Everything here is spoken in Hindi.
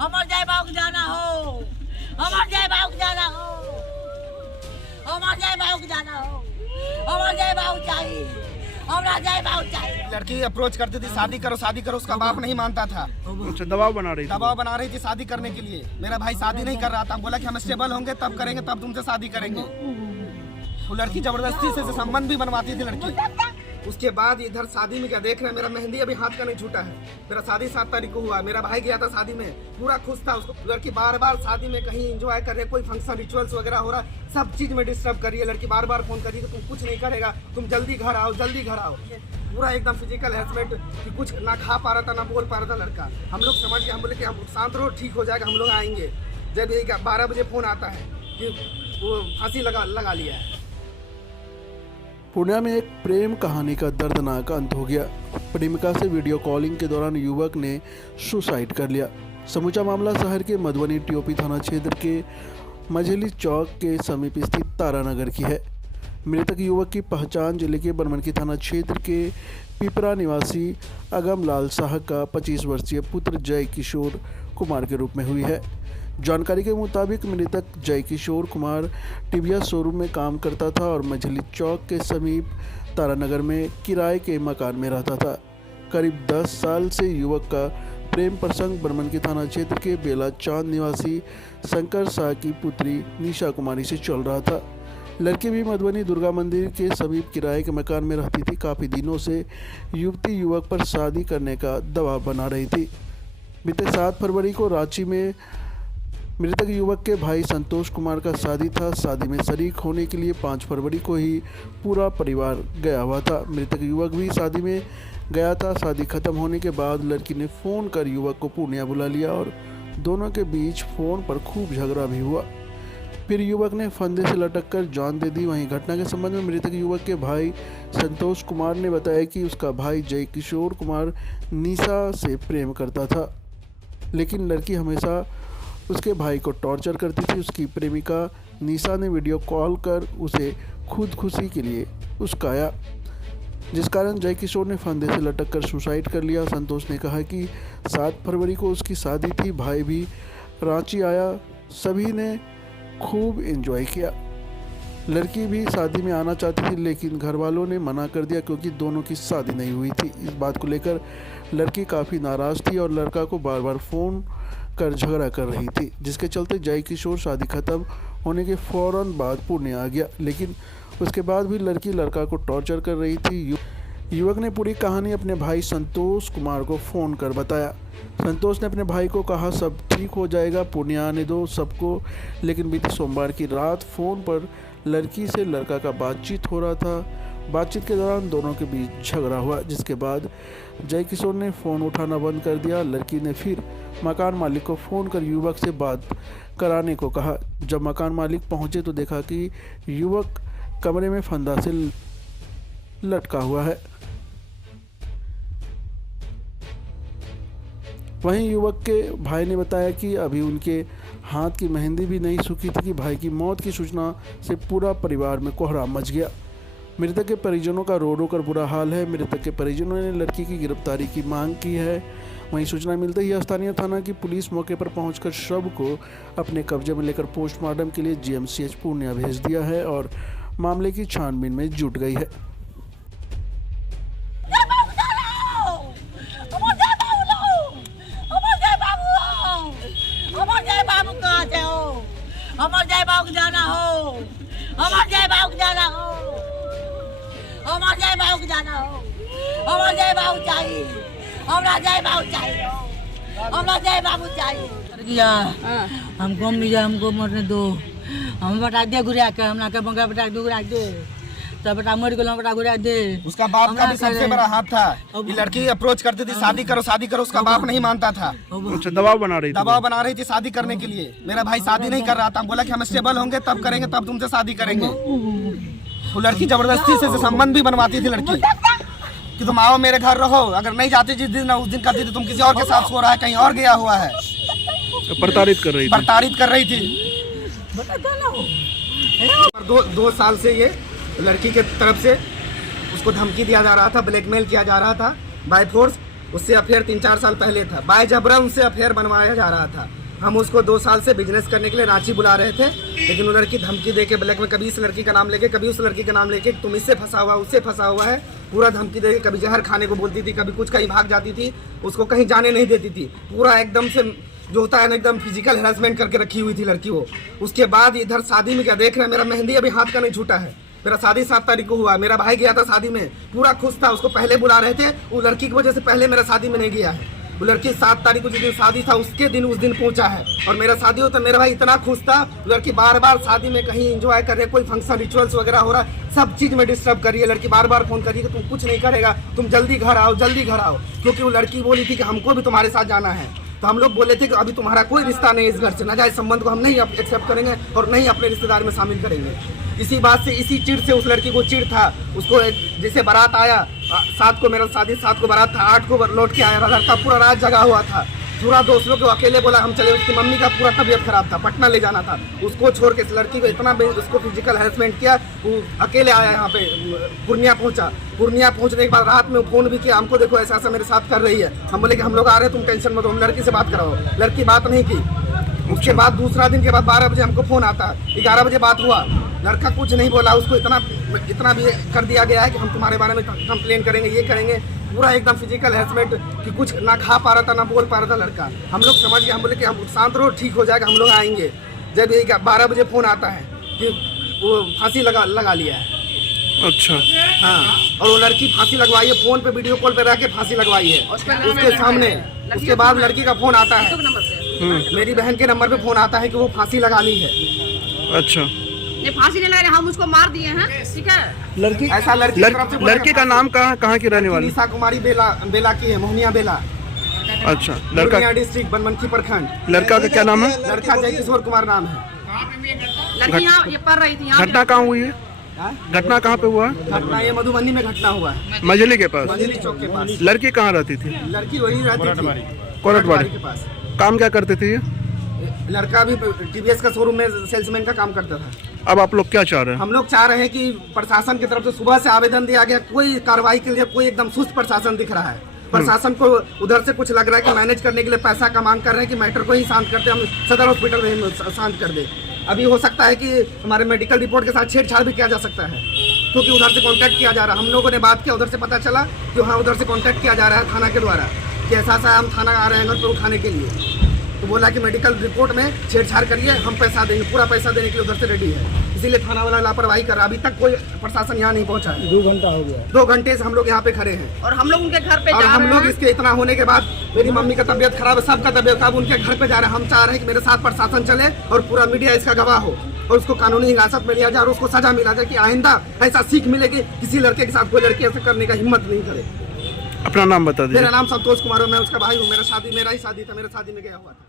अमर जय बाबू जाना हो, अमर जय बाबू जाना हो, अमर जय बाबू जाना हो, अमर जय बाबू चाहिए, हमरा जय बाबू चाहिए। लड़की अप्रोच करती थी शादी करो, उसका बाप नहीं मानता था। अच्छा, दबाव बना रही थी शादी करने के लिए। मेरा भाई शादी नहीं कर रहा था, बोला कि हम स्टेबल होंगे तब करेंगे, तब तुमसे शादी करेंगे। वो लड़की जबरदस्ती से संबंध भी बनवाती थी लड़की। उसके बाद इधर शादी में क्या देख रहे हैं, मेरा मेहंदी अभी हाथ का नहीं छूटा है। मेरा शादी 7 तारीख को हुआ। मेरा भाई गया था शादी में, पूरा खुश था। उसको लड़की बार बार शादी में कहीं एंजॉय कर रहे, कोई फंक्शन रिचुअल्स वगैरह हो रहा, सब चीज में डिस्टर्ब कर रही है लड़की। बार बार फोन कर रही है कि तुम कुछ नहीं करेगा, तुम जल्दी घर आओ, जल्दी घर आओ। पूरा एकदम फिजिकल हैरेसमेंट कि कुछ ना खा पा रहा था, ना बोल पा रहा था लड़का। हम लोग समझ गए, हम बोले कि हम शांत रहो, ठीक हो जाएगा, हम लोग आएंगे। जब ये 12 बजे फोन आता है कि वो फांसी लगा लिया है। पूर्णिया में एक प्रेम कहानी का दर्दनाक अंत हो गया। प्रेमिका से वीडियो कॉलिंग के दौरान युवक ने सुसाइड कर लिया। समूचा मामला शहर के मधुबनी टीओपी थाना क्षेत्र के मझेली चौक के समीप स्थित तारानगर की है। मृतक युवक की पहचान जिले के बनमनखी थाना क्षेत्र के पिपरा निवासी अगम लाल शाह का 25 वर्षीय पुत्र जय किशोर कुमार के रूप में हुई है। जानकारी के मुताबिक मृतक जय किशोर कुमार टीवीएस शोरूम में काम करता था और मझली चौक के समीप तारानगर में किराए के मकान में रहता था। करीब 10 साल से युवक का प्रेम प्रसंग बनमनखी थाना क्षेत्र के बेला चांद निवासी शंकर शाह की पुत्री निशा कुमारी से चल रहा था। लड़की भी मधुबनी दुर्गा मंदिर के समीप किराए के मकान में रहती थी। काफ़ी दिनों से युवती युवक पर शादी करने का दबाव बना रही थी। बीते 7 फरवरी को रांची में मृतक युवक के भाई संतोष कुमार का शादी था। शादी में शरीक होने के लिए 5 फरवरी को ही पूरा परिवार गया हुआ था। मृतक युवक भी शादी में गया था। शादी खत्म होने के बाद लड़की ने फ़ोन कर युवक को पूर्णिया बुला लिया और दोनों के बीच फ़ोन पर खूब झगड़ा भी हुआ। फिर युवक ने फंदे से लटक कर जान दे दी। वहीं घटना के संबंध में मृतक युवक के भाई संतोष कुमार ने बताया कि उसका भाई जय किशोर कुमार निशा से प्रेम करता था, लेकिन लड़की हमेशा उसके भाई को टॉर्चर करती थी। उसकी प्रेमिका निशा ने वीडियो कॉल कर उसे खुदकुशी के लिए उकसाया, जिस कारण जय किशोर ने फंदे से लटक कर सुसाइड कर लिया। संतोष ने कहा कि 7 फरवरी को उसकी शादी थी, भाई भी रांची आया, सभी ने खूब एंजॉय किया। लड़की भी शादी में आना चाहती थी, लेकिन घर वालों ने मना कर दिया क्योंकि दोनों की शादी नहीं हुई थी। इस बात को लेकर लड़की काफ़ी नाराज़ थी और लड़का को बार बार फ़ोन कर झगड़ा कर रही थी, जिसके चलते जय किशोर शादी खत्म होने के फ़ौरन बाद पूर्णिया आ गया। लेकिन उसके बाद भी लड़की लड़का को टॉर्चर कर रही थी। युवक ने पूरी कहानी अपने भाई संतोष कुमार को फ़ोन कर बताया। संतोष ने अपने भाई को कहा सब ठीक हो जाएगा, पूर्णिया आने दो सबको। लेकिन बीते सोमवार की रात फ़ोन पर लड़की से लड़का का बातचीत हो रहा था। बातचीत के दौरान दोनों के बीच झगड़ा हुआ, जिसके बाद जय किशोर ने फ़ोन उठाना बंद कर दिया। लड़की ने फिर मकान मालिक को फ़ोन कर युवक से बात कराने को कहा। जब मकान मालिक पहुंचे तो देखा कि युवक कमरे में फंदा से लटका हुआ है। वहीं युवक के भाई ने बताया कि अभी उनके हाथ की मेहंदी भी नहीं सूखी थी कि भाई की मौत की सूचना से पूरा परिवार में कोहराम मच गया। मृतक के परिजनों का रो रो कर बुरा हाल है। मृतक के परिजनों ने लड़की की गिरफ्तारी की मांग की है। वहीं सूचना मिलते ही स्थानीय थाना की पुलिस मौके पर पहुंचकर शव को अपने कब्जे में लेकर पोस्टमार्टम के लिए जीएमसीएच पूर्णिया भेज दिया है और मामले की छानबीन में जुट गई है। अमर जय बाबू जाना हो, अमर जय बाबू जाना हो, अमर जय बाबू जाना हो, अमर जय बाबू चाहिए, हमरा जय बाबू चाहिए, हमरा जय बाबू चाहिए। हमको मरने दो, हम बता दे घुरा के, हमरा के बंगा बता दे घुरा दे, तब बता मर गेलो, बता घुरा दे। उसका बाप का भी सबसे बड़ा हाथ था। ये लड़की अप्रोच करती थी शादी करो, उसका बाप नहीं मानता था। अच्छा, दबाव बना रही थी शादी करने के लिए। मेरा भाई शादी नहीं कर रहा था, बोला कि हम स्टेबल होंगे तब करेंगे, तब तुमसे शादी करेंगे। वो लड़की जबरदस्ती से संबंध भी बनवाती थी लड़की कि तुम आओ मेरे घर रहो, अगर नहीं जाती जिस दिन उस दिन कहती थी तुम किसी और के साथ सो रहा है, कहीं और गया हुआ है। प्रताड़ित कर रही थी। 2 साल से ये लड़की के तरफ से उसको धमकी दिया जा रहा था, ब्लैकमेल किया जा रहा था बाय फोर्स। उससे अफेयर 3-4 साल पहले था। बाय जबरा उनसे अफेयर बनवाया जा रहा था। हम उसको 2 साल से बिजनेस करने के लिए रांची बुला रहे थे, लेकिन वो लड़की धमकी देके ब्लैक में कभी इस लड़की का नाम लेके, कभी उस लड़की का नाम लेके, तुम इससे फंसा हुआ, उससे फंसा हुआ है, पूरा धमकी देके, कभी जहर खाने को बोलती थी, कभी कुछ कहीं भाग जाती थी, उसको कहीं जाने नहीं देती थी। पूरा एकदम से जो होता है ना, एकदम फिजिकल हैरेसमेंट करके रखी हुई थी लड़की वो। उसके बाद इधर शादी में क्या देख रहे हैं, मेरा मेहंदी अभी हाथ का नहीं छूटा है। मेरा शादी 7 तारीख को हुआ। मेरा भाई गया था शादी में, पूरा खुश था, उसको पहले बुला रहे थे। वो लड़की की वजह से पहले मेरा शादी में नहीं गया है। वो लड़की 7 तारीख को जिस दिन शादी था उसके दिन उस दिन पहुंचा है, और मेरा शादी होता मेरा भाई इतना खुश था। लड़की बार बार शादी में कहीं एंजॉय कर रही है, कोई फंक्शन रिचुअल्स वगैरह हो रहा है, सब चीज में डिस्टर्ब कर रही है। लड़की बार बार फोन कर रही है कि तुम कुछ नहीं करेगा, तुम जल्दी घर आओ, जल्दी घर आओ, क्योंकि वो लड़की बोली थी कि हमको भी तुम्हारे साथ जाना है। तो हम लोग बोले थे कि अभी तुम्हारा कोई रिश्ता नहीं, इस घर से नाजायज संबंध को हम नहीं एक्सेप्ट करेंगे और नहीं अपने रिश्तेदार में शामिल करेंगे। इसी बात से, इसी चिढ़ से उस लड़की को चिढ़ था। उसको जैसे बारात आया 7 को, मेरा शादी 7 को बारात था, 8 को लौट के आया। लड़का पूरा रात जगा हुआ था, पूरा दोस्त लोग को अकेले बोला हम चले। उसकी मम्मी का पूरा तबीयत खराब था, पटना ले जाना था, उसको छोड़ के इस लड़की को इतना उसको फिजिकल हैरेसमेंट किया। वो अकेले आया यहाँ पे, पूर्णिया पहुंचा। पूर्णिया पहुंचने के बाद रात में फोन भी किया हमको, देखो ऐसा ऐसा मेरे साथ कर रही है। हम बोले कि हम लोग आ रहे हैं, तुम टेंशन मत लो, हम लड़की से बात कराओ। लड़की बात नहीं की। उसके बाद दूसरा दिन के बाद 12 बजे हमको फोन आता, 11 बजे बात हुआ। लड़का कुछ नहीं बोला, उसको इतना भी कर दिया गया है कि हम तुम्हारे बारे में कंप्लेन करेंगे, ये करेंगे। पूरा एकदम फिजिकल हैरेसमेंट कि कुछ ना खा पा रहा था, ना बोल पा रहा था लड़का। हम लोग समझ गए, हम बोले कि हम शांत रहो, ठीक हो जाएगा, हम लोग आएंगे। जब ये 12 बजे फोन आता है कि वो फांसी लगा लिया है। अच्छा। हाँ, और वो लड़की फांसी लगवाई है, फोन पे वीडियो कॉल पे रह के फांसी लगवाई है उसके सामने। उसके बाद लड़की का फोन आता है, मेरी बहन के नंबर पे फोन आता है कि वो फांसी लगा ली है। अच्छा, ये फांसी नहीं लगा रहे, हम उसको मार दिए हैं, ठीक है। लड़की ऐसा लड़की का नाम कहाँ की रहने वाली? निशा कुमारी बेला की है, मोहनिया बेला। अच्छा, लड़का डिस्ट्रिक्ट बनमनखी प्रखंड। लड़का का क्या नाम है? लड़का जय किशोर कुमार नाम है। लड़की यहाँ ये पढ़ रही थी। घटना कहाँ हुई है? घटना कहाँ पे हुआ है? घटना ये मधुबनी में घटना हुआ है, मजली के पास, मजली चौक के पास। लड़की कहाँ रहती थी? लड़की वही रहती थी, कोरटवाड़ी के पास। काम क्या करते थे ये? लड़का भी टीवीएस का शोरूम में सेल्समैन का काम करता था। अब आप लोग क्या चाह रहे हैं? हम लोग चाह रहे हैं कि प्रशासन की तरफ से सुबह से आवेदन दिया गया, कोई कार्रवाई के लिए कोई एकदम सुस्त प्रशासन दिख रहा है। प्रशासन को उधर से कुछ लग रहा है कि मैनेज करने के लिए पैसा का मांग कर रहे हैं कि मैटर को ही शांत करते, हम सदर हॉस्पिटल में शांत कर दे। अभी हो सकता है कि हमारे मेडिकल रिपोर्ट के साथ छेड़छाड़ भी किया जा सकता है, क्योंकि उधर से कांटेक्ट किया जा रहा है। हम लोगों ने बात किया, उधर से पता चला कि हाँ उधर से कांटेक्ट किया जा रहा है थाना के द्वारा कि ऐसा ऐसा हम थाना आ रहे हैं तो उठाने के लिए। तो बोला कि मेडिकल रिपोर्ट में छेड़छाड़ करिए, हम पैसा देंगे, पूरा पैसा देने के लिए उधर से रेडी है। इसीलिए थाना वाला लापरवाही कर रहा। अभी तक कोई प्रशासन यहाँ नहीं पहुँचा है। 2 घंटा हो गया। 2 घंटे से हम लोग यहाँ पे खड़े हैं, और हम लोग उनके घर पे और जा हम रहे लोग हैं। इसके इतना होने के बाद मेरी मम्मी का तबीयत खराब है, सबका तबीयत खराब, उनके घर पे जा रहे हैं। हम चाह रहे हैं कि मेरे साथ प्रशासन चले और पूरा मीडिया इसका गवाह हो और उसको कानूनी हिरासत में लिया जाए और उसको सजा मिला जाए कि आइंदा ऐसा सीख मिले कि किसी लड़के के साथ कोई लड़की ऐसा करने का हिम्मत नहीं करे। अपना नाम बता दीजिए। मेरा नाम संतोष कुमार है, मैं उसका भाई हूँ। मेरा ही शादी था, मेरे शादी में गया हुआ था।